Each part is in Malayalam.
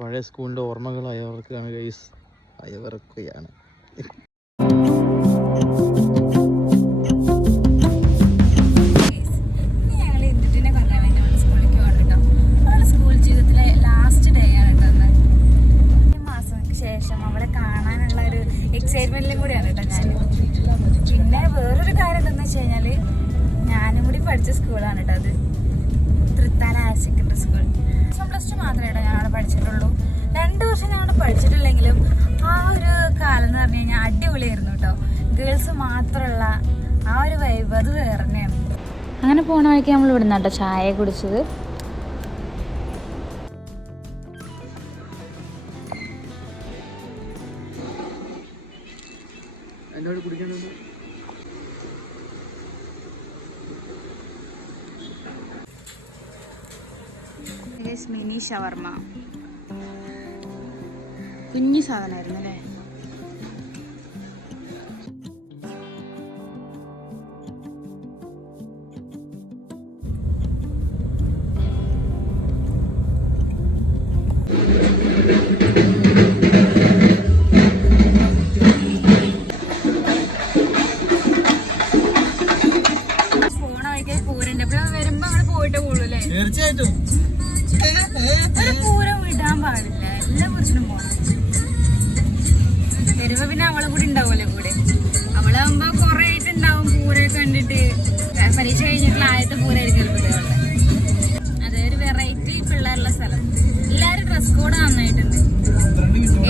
പഴയ സ്കൂളിന്റെ ഓർമ്മകൾ അയവർക്കാണ് ഗൈസ് അയവർക്കുകയാണ് പിന്നെ വേറൊരു കാര്യം എന്താണെന്ന് വെച്ച് കഴിഞ്ഞാൽ ഞാനും കൂടി പഠിച്ച സ്കൂളാണ് കേട്ടോ അത്. Thrithala higher secondary school plus two മാത്രമേ ഞാൻ അവിടെ പഠിച്ചിട്ടുള്ളൂ. രണ്ട് വർഷം ഞാൻ അവിടെ പഠിച്ചിട്ടില്ലെങ്കിലും ആ ഒരു കാലം എന്ന് പറഞ്ഞു കഴിഞ്ഞാൽ അടിപൊളിയായിരുന്നു കേട്ടോ ഗേൾസ് മാത്രമുള്ള ആ ഒരു വൈബ് അത് വേറെ തന്നെയാണ്. അങ്ങനെ പോണ വഴിക്ക് നമ്മൾ ഇവിടുന്ന് കേട്ടോ ചായ കുടിച്ചത്. മിനി ഷവർമ്മ കുഞ്ഞു സാധനമായിരുന്നു അല്ലേ? പുരുഷനും പോണം വരുമ്പോ പിന്നെ അവളെ കൂടി ഉണ്ടാവുമല്ലോ കൂടെ. അവളാകുമ്പോ കൊറേ ആയിട്ടുണ്ടാവും പൂരെ കണ്ടിട്ട്. പരീക്ഷ കഴിഞ്ഞിട്ടുള്ള ആദ്യത്തെ പൂരായിരിക്കും ചിലപ്പോൾ അതെ ഒരു വെറൈറ്റി പിള്ളേരുള്ള സ്ഥലം. എല്ലാരും ഡ്രസ് കോഡ് നന്നായിട്ടുണ്ട്.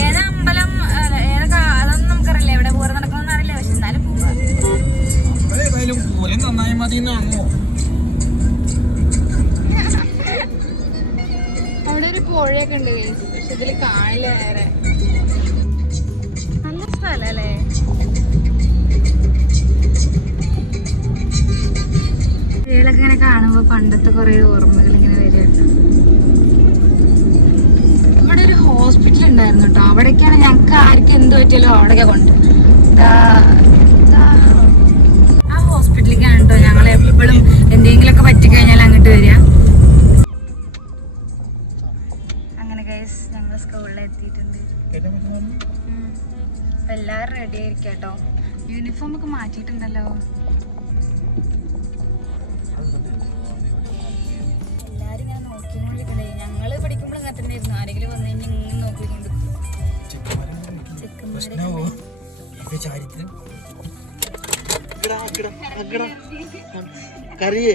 ഏത് അമ്പലം ഏതൊക്കെ അതൊന്നും നമുക്കറിയില്ല. എവിടെ പൂരം നടക്കണമെന്ന് അറിയില്ല. പക്ഷെ എന്നാലും പൂരം നന്നായി മതി അവിടെ ഒരു പുഴയൊക്കെ ഉണ്ട് പക്ഷെ ഇതിൽ കാണില്ല വേറെ. നല്ല സ്ഥലല്ലേ? ഇതിലൊക്കെ ഇങ്ങനെ കാണുമ്പോ പണ്ടത്തെ കുറെ ഓർമ്മകൾ ഇങ്ങനെ വരുന്നുണ്ട് ഇവിടെ ഒരു ഹോസ്പിറ്റൽ ഉണ്ടായിരുന്നു കേട്ടോ. അവിടേക്കാണ് ഞങ്ങൾക്ക് ആർക്ക് എന്ത് പറ്റിയാലും അവിടേക്ക് കൊണ്ട്. ആ ഹോസ്പിറ്റലിലേക്കാണ് കേട്ടോ ഞങ്ങൾ കേട്ടോ. യൂണിഫോം ഒക്കെ മാറ്റിയിട്ടുണ്ടല്ലോ. എല്ലാരും ഇങ്ങനെ നോക്കിക്കൊണ്ടിരിക്കണേ. ഞങ്ങൾ പഠിക്കുമ്പോൾ അങ്ങനെ തന്നെ ആയിരുന്നു ആരെങ്കിലും വന്നു കഴിഞ്ഞാൽ ഇങ്ങനെ നോക്കിക്കൊണ്ട് ചാരിത്രം കറിയേ.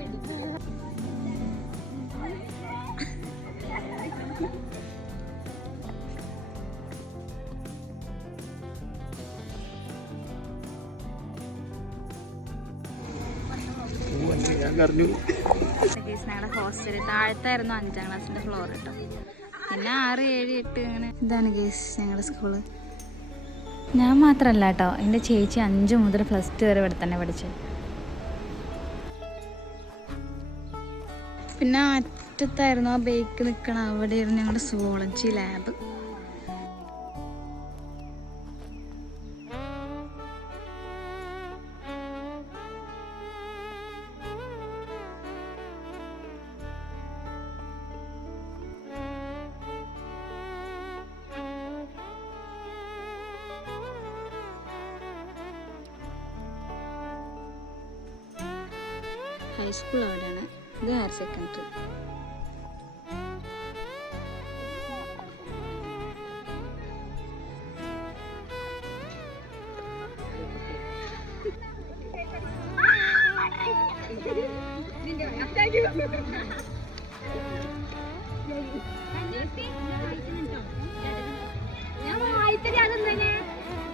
കറിഞ്ഞു ഞങ്ങളുടെ ഹോസ്റ്റൽ താഴത്തായിരുന്നു അഞ്ചാം ക്ലാസ്സിന്റെ ഫ്ലോർ കേട്ടോ പിന്നെ ആറ് ഏഴ് എട്ട് അങ്ങനെ ഇതാണ് ഗേസ് ഞങ്ങളുടെ സ്കൂൾ ഞാൻ മാത്രമല്ല കേട്ടോ എന്റെ ചേച്ചി അഞ്ച് മുതൽ പ്ലസ് ടു വരെ ഇവിടെ തന്നെ പഠിച്ചത് പിന്നെ അറ്റത്തായിരുന്നു ആ ബേക്ക് നിൽക്കണ അവിടെയായിരുന്നു ഞങ്ങളുടെ സുവോളജി ലാബ് ഹൈസ്കൂൾ അവിടെയാണ് ഇത് ഹയർ സെക്കൻഡറി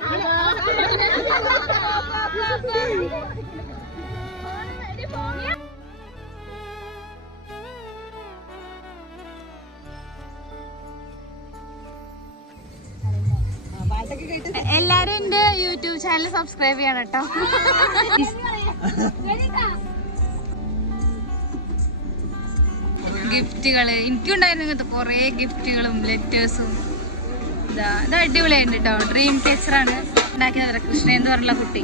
എല്ലാ എല്ലാരും എന്റെ യൂട്യൂബ് ചാനൽ സബ്സ്ക്രൈബ് ചെയ്യണം കേട്ടോ. ഗിഫ്റ്റുകൾ. എനിക്കുണ്ടായിരുന്നു ഇങ്ങനത്തെ കൊറേ ഗിഫ്റ്റുകളും ലെറ്റേഴ്സും ഇതാ ഇത് അടിപൊളിയായിട്ടുണ്ട് കേട്ടോ. ഡ്രീം ടീച്ചറാണ് ഉണ്ടാക്കിയത് കൃഷ്ണ എന്ന് പറഞ്ഞുള്ള കുട്ടി.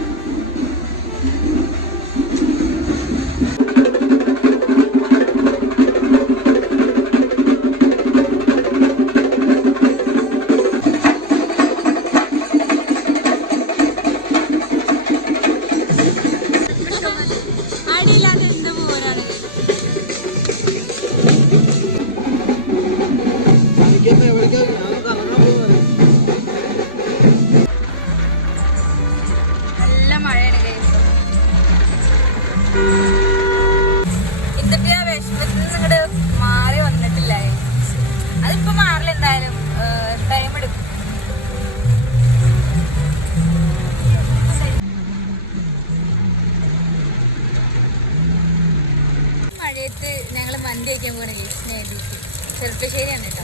പോണ കേസ് നേടിക്ക് ചെറുപ്പശ്ശേരിയാണ് കേട്ടോ.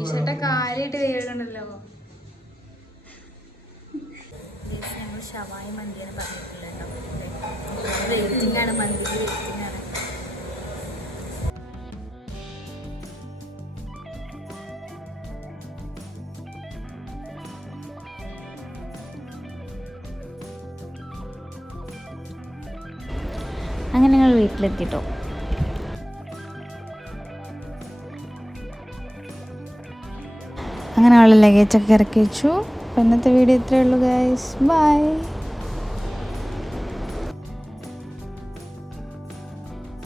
ഈശോട്ടെ കാര്യമായിട്ട് കൈകണ്ടല്ലോ ഞങ്ങൾ ഷവായ മന്തിയാണ് പറഞ്ഞിട്ടുള്ളത് വെയിറ്റിംഗ് ആണ് മന്തി വെയിറ്റിംഗ് ആണ്. അങ്ങനെ ഞങ്ങൾ വീട്ടിലെത്തിട്ടോ. അങ്ങനെ അവളെ ലഗേജൊക്കെ ഇറക്കി വെച്ചു. അപ്പോൾ ഇന്നത്തെ വീഡിയോ ഇത്രയേ ഉള്ളൂ ഗൈസ് ബൈ